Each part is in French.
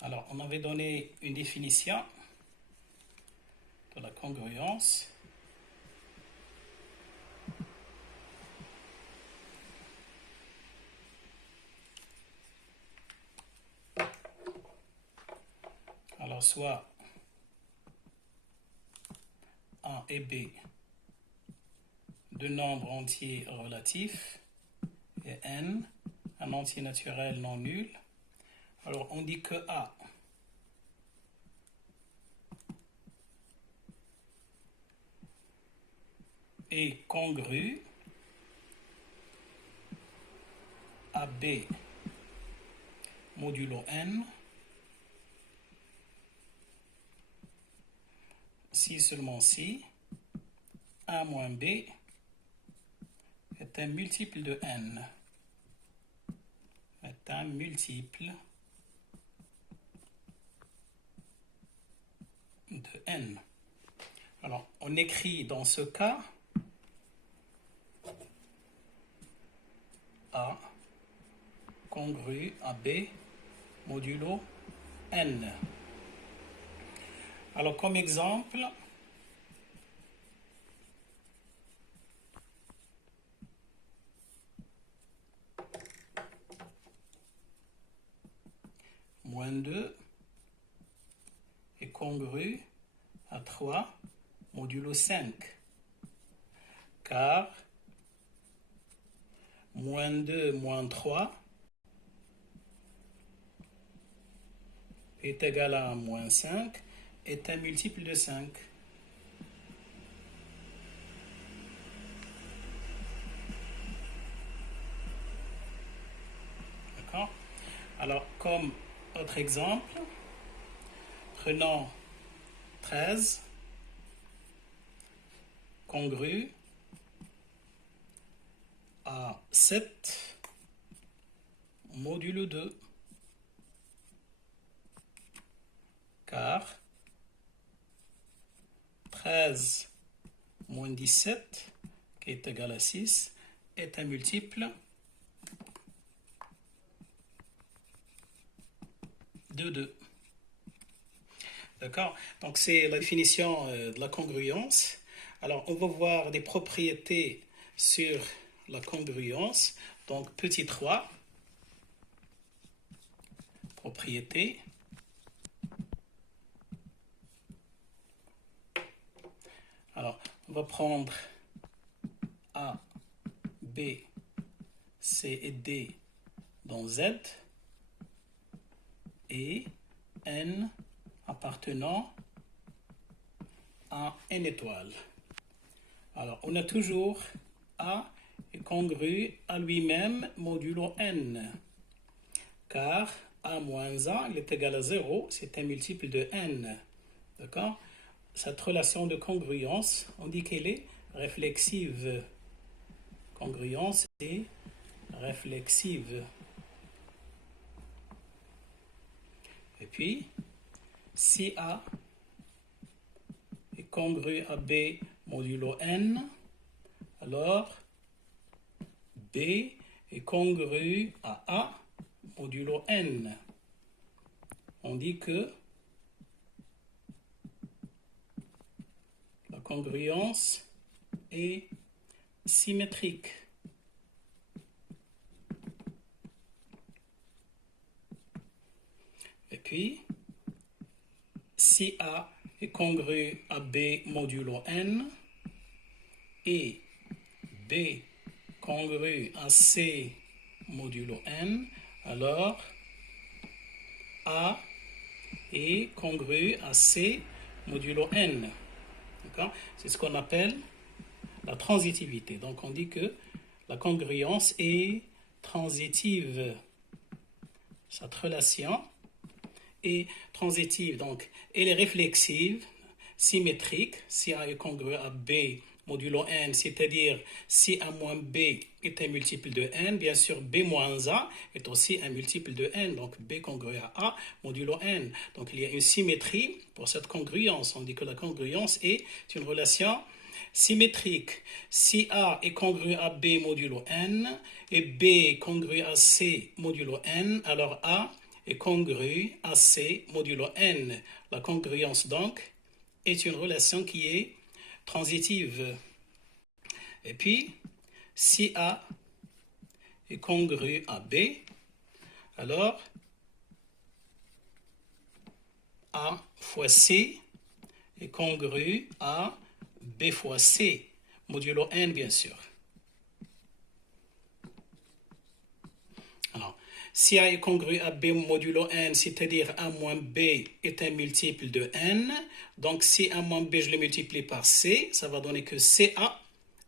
Alors, on avait donné une définition de la congruence. Alors, soit A et B, deux nombres entiers relatifs, et N, un entier naturel non nul. Alors, on dit que A est congru à B modulo N si seulement si A moins B est un multiple de N. Est un multiple de N. Alors, on écrit dans ce cas A congru à B modulo N. Alors, comme exemple, moins 2 est congru à 3 modulo 5, car moins 2 moins 3 est égal à moins 5 est un multiple de 5. D'accord? Alors, comme autre exemple, prenons 13 congru à 7 modulo 2, car 13 moins 17, qui est égal à 6, est un multiple de 2. D'accord? Donc, c'est la définition de la congruence. Alors, on va voir des propriétés sur la congruence. Donc, petit 3, propriété. Alors, on va prendre A, B, C et D dans Z et N appartenant à N étoile. Alors, on a toujours A est congru à lui-même modulo N, car A moins A, il est égal à 0, c'est un multiple de N. D'accord? Cette relation de congruence, on dit qu'elle est réflexive. Congruence est réflexive. Et puis, si A est congru à B modulo N, alors B est congru à A modulo N. On dit que la congruence est symétrique. Et puis, si A est congru à B modulo N et B congru à C modulo N, alors A est congru à C modulo N. D'accord? C'est ce qu'on appelle la transitivité. Donc, on dit que la congruence est transitive. Cette relation est transitive. Donc, elle est réflexive, symétrique. Si A est congru à B modulo N, c'est-à-dire si A moins B est un multiple de N, bien sûr B moins A est aussi un multiple de N, donc B congru à A modulo N. Donc il y a une symétrie pour cette congruence. On dit que la congruence est une relation symétrique. Si A est congru à B modulo N et B congru à C modulo N, alors A est congru à C modulo N. La congruence, donc, est une relation qui est transitive. Et puis, si A est congru à B, alors A fois C est congru à B fois C, modulo N, bien sûr. Alors, si A est congru à B modulo N, c'est-à-dire A moins B est un multiple de N, donc si A moins B, je le multiplie par C, ça va donner que CA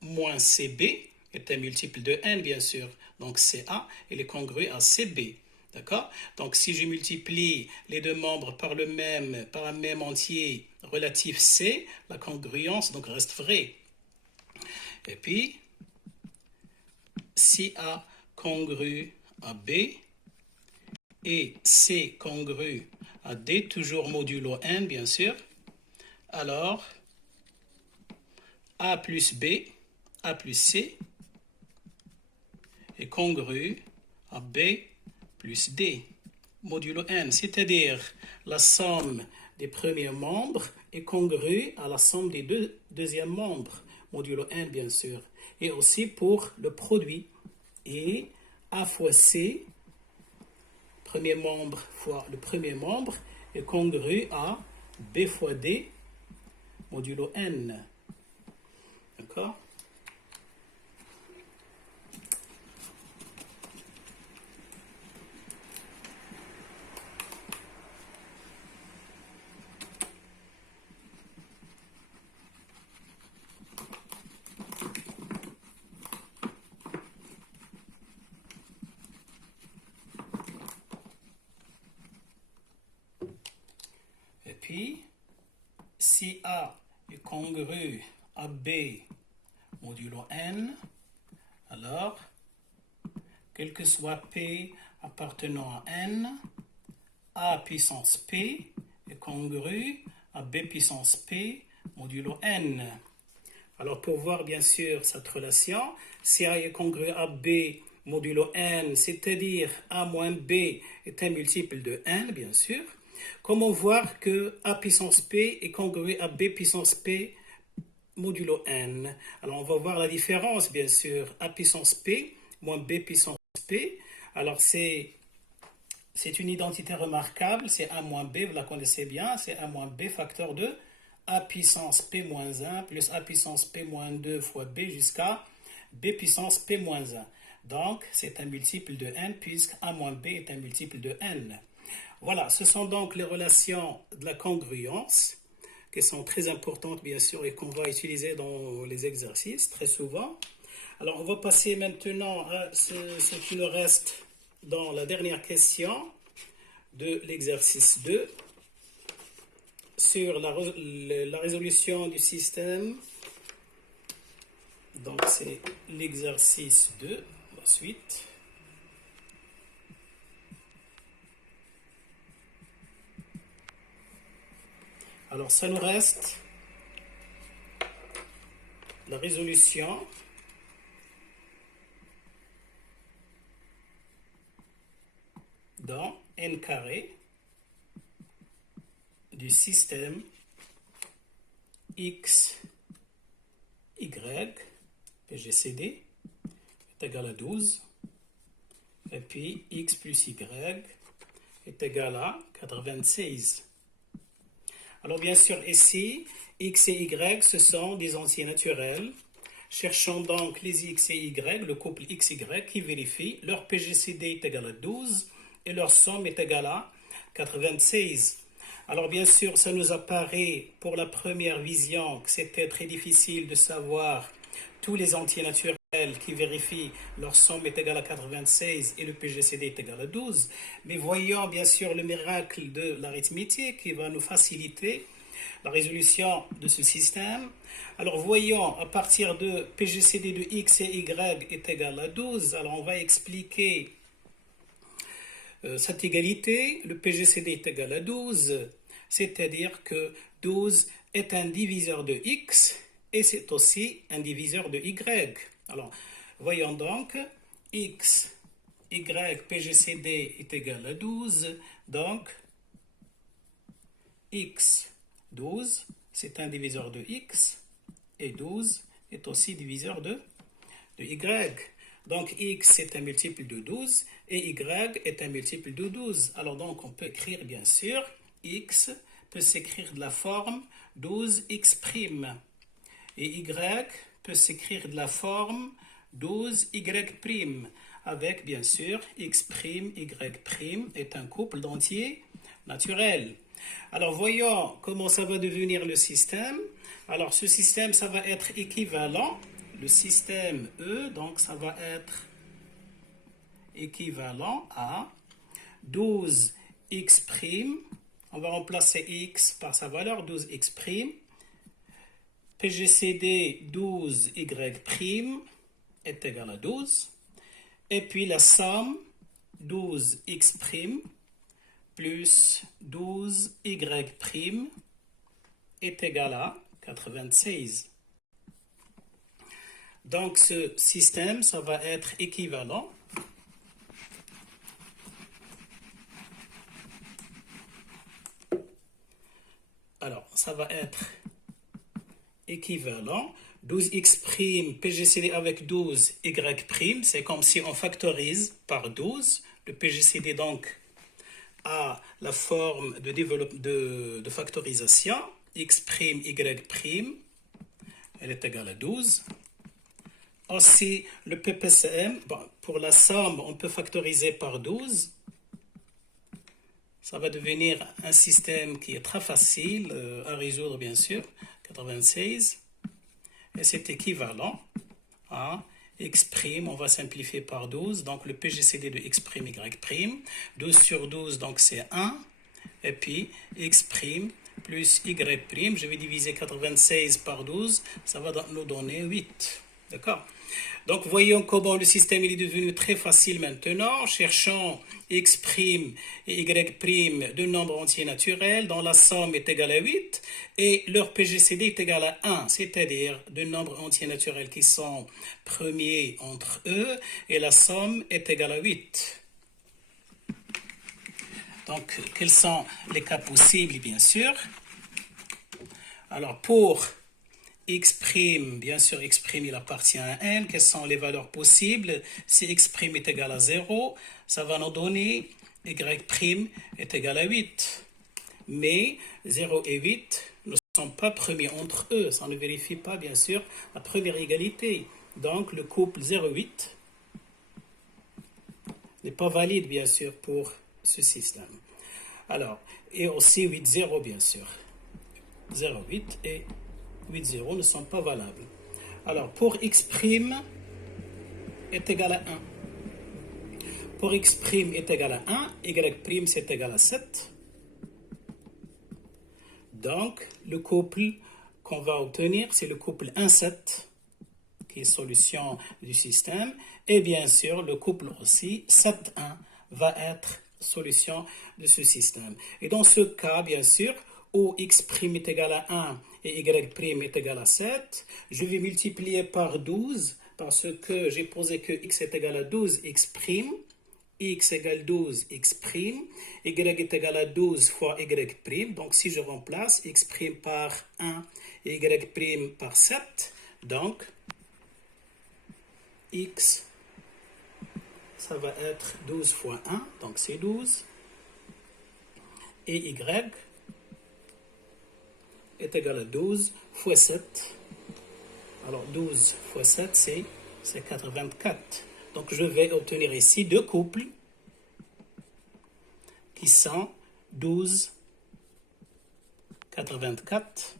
moins CB est un multiple de N, bien sûr. Donc CA, il est congru à CB. D'accord? Donc si je multiplie les deux membres par un même entier relatif C, la congruence donc reste vraie. Et puis, si A congru à B et C congru à D, toujours modulo N, bien sûr, alors A plus B, A plus C est congru à B plus D, modulo N, c'est-à-dire la somme des premiers membres est congrue à la somme des deux deuxièmes membres, modulo N, bien sûr, et aussi pour le produit. Et A fois C, premier membre fois le premier membre, est congru à B fois D, modulo N. D'accord? Et puis, si A est congru à B modulo N, alors, quel que soit P appartenant à N, A puissance P est congru à B puissance P modulo N. Alors, pour voir bien sûr cette relation, si A est congru à B modulo N, c'est-à-dire A moins B est un multiple de N, bien sûr, comment voir que A puissance P est congru à B puissance P modulo N? Alors, on va voir la différence, bien sûr. A puissance P moins B puissance P. Alors, c'est une identité remarquable. C'est A moins B, vous la connaissez bien. C'est A moins B facteur de A puissance P moins 1 plus A puissance P moins 2 fois B jusqu'à B puissance P moins 1. Donc, c'est un multiple de N puisque A moins B est un multiple de N. Voilà, ce sont donc les relations de la congruence qui sont très importantes, bien sûr, et qu'on va utiliser dans les exercices très souvent. Alors, on va passer maintenant à ce qui nous reste dans la dernière question de l'exercice 2 sur la résolution du système. Donc, c'est l'exercice 2, la suite. Alors, ça nous reste la résolution dans n carré du système x, y, PGCD est égal à 12, et puis x plus y est égal à 96. Alors bien sûr ici, x et y, ce sont des entiers naturels. Cherchons donc les x et y, le couple xy qui vérifie leur PGCD est égal à 12 et leur somme est égale à 96. Alors bien sûr, ça nous apparaît pour la première vision que c'était très difficile de savoir tous les entiers naturels qui vérifient leur somme est égale à 96 et le PGCD est égal à 12. Mais voyons bien sûr le miracle de l'arithmétique qui va nous faciliter la résolution de ce système. Alors voyons, à partir de PGCD de x et y est égal à 12, alors on va expliquer cette égalité. Le PGCD est égal à 12, c'est-à-dire que 12 est un diviseur de x et c'est aussi un diviseur de y. Alors, voyons donc, x y PGCD est égal à 12, donc x 12, c'est un diviseur de x, et 12 est aussi diviseur de y. Donc x est un multiple de 12 et y est un multiple de 12. Alors donc on peut écrire bien sûr x peut s'écrire de la forme 12x' et y peut s'écrire de la forme 12y' avec bien sûr x', y' est un couple d'entiers naturels. Alors voyons comment ça va devenir le système. Alors ce système ça va être équivalent. Le système E, donc ça va être équivalent à 12x'. On va remplacer x par sa valeur 12x'. PGCD 12y' est égal à 12. Et puis la somme 12x' plus 12y' est égal à 96. Donc ce système, ça va être équivalent. Alors, ça va être équivalent. 12x' PGCD avec 12y', c'est comme si on factorise par 12. Le PGCD donc a la forme de factorisation. X', y', elle est égale à 12. Aussi, le PPCM, bon, pour la somme, on peut factoriser par 12. Ça va devenir un système qui est très facile à résoudre, bien sûr, 96. Et c'est équivalent à x', on va simplifier par 12. Donc, le PGCD de x', y'. 12 sur 12, donc c'est 1. Et puis, x' plus y', je vais diviser 96 par 12, ça va nous donner 8. D'accord? Donc, voyons comment le système il est devenu très facile maintenant. Cherchons x' et y' de nombres entiers naturels dont la somme est égale à 8 et leur PGCD est égal à 1, c'est-à-dire de nombres entiers naturels qui sont premiers entre eux et la somme est égale à 8. Donc, quels sont les cas possibles, bien sûr? Alors, pour x', bien sûr, x' il appartient à n. Quelles sont les valeurs possibles? Si x' est égal à 0, ça va nous donner y' est égal à 8. Mais 0 et 8 ne sont pas premiers entre eux. Ça ne vérifie pas, bien sûr, la première égalité. Donc, le couple 0,8 n'est pas valide, bien sûr, pour ce système. Alors, et aussi 8,0, bien sûr. 0,8 et 8,0 ne sont pas valables. Alors, pour x' est égal à 1. Pour x' est égal à 1, y' c'est égal à 7. Donc, le couple qu'on va obtenir, c'est le couple 1,7, qui est solution du système. Et bien sûr, le couple aussi 7,1 va être solution de ce système. Et dans ce cas, bien sûr, où x' est égal à 1 et y' est égal à 7, je vais multiplier par 12 parce que j'ai posé que x est égal à 12, x', x égale 12, x', y est égal à 12 fois y'. Donc si je remplace x' par 1 et y' par 7, donc x, ça va être 12 fois 1, donc c'est 12, et y est égal à 12 fois 7. Alors 12 fois 7, c'est 84. Donc je vais obtenir ici deux couples qui sont 12, 84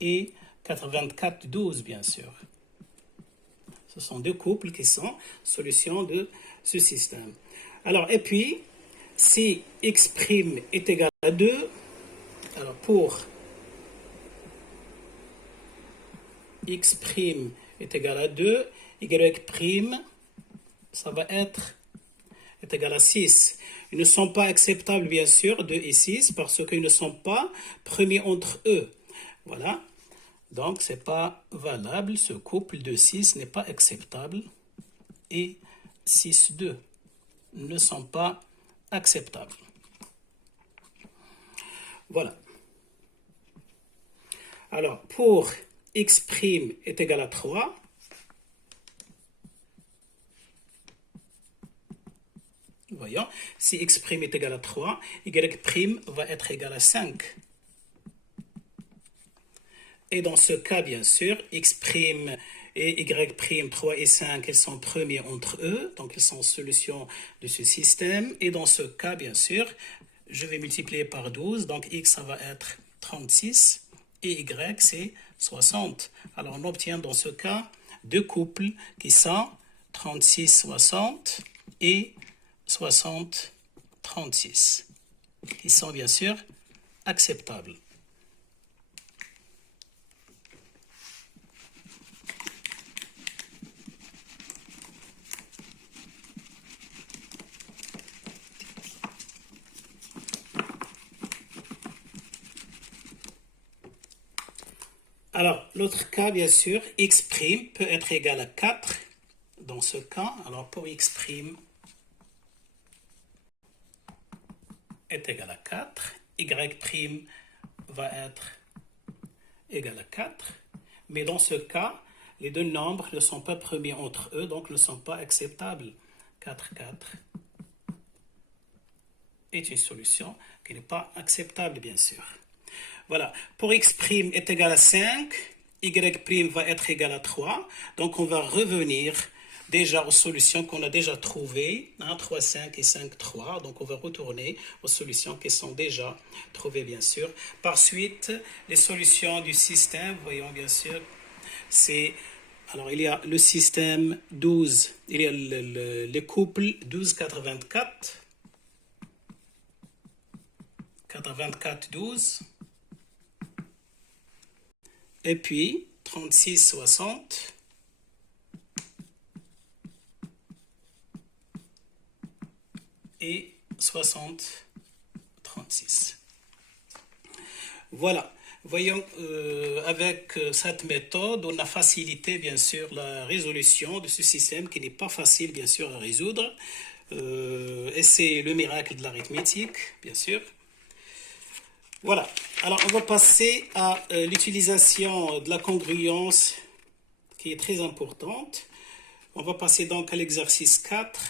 et 84, 12, bien sûr. Ce sont deux couples qui sont solutions de ce système. Alors, et puis, si x' est égal à 2, alors pour x' est égal à 2, y', ça va être est égal à 6. Ils ne sont pas acceptables, bien sûr, 2 et 6, parce qu'ils ne sont pas premiers entre eux. Voilà. Donc, ce n'est pas valable. Ce couple de 6 n'est pas acceptable. Et 6, 2 ne sont pas acceptables. Voilà. Alors, pour x' est égal à 3, voyons, si x' est égal à 3, y' va être égal à 5. Et dans ce cas, bien sûr, x' et y', 3 et 5, ils sont premiers entre eux, donc ils sont solution de ce système. Et dans ce cas, bien sûr, je vais multiplier par 12, donc x, ça va être 36, et y, c'est 60. Alors, on obtient dans ce cas deux couples qui sont 36, 60 et 60, 36, qui sont bien sûr acceptables. Alors, l'autre cas, bien sûr, x' peut être égal à 4. Dans ce cas, alors pour x' est égal à 4, y' va être égal à 4. Mais dans ce cas, les deux nombres ne sont pas premiers entre eux, donc ne sont pas acceptables. 4, 4 est une solution qui n'est pas acceptable, bien sûr. Voilà, pour x' est égal à 5, y' va être égal à 3. Donc, on va revenir déjà aux solutions qu'on a déjà trouvées, 3, 5 et 5, 3. Donc, on va retourner aux solutions qui sont déjà trouvées, bien sûr. Par suite, les solutions du système, voyons bien sûr, c'est... Alors, il y a le système 12, il y a les couples 12, 84, 84, 12, et puis 36, 60, et 60, 36. Voilà. Voyons, avec cette méthode, on a facilité, bien sûr, la résolution de ce système qui n'est pas facile, bien sûr, à résoudre. Et c'est le miracle de l'arithmétique, bien sûr. Voilà. Alors, on va passer à l'utilisation de la congruence qui est très importante. On va passer donc à l'exercice 4.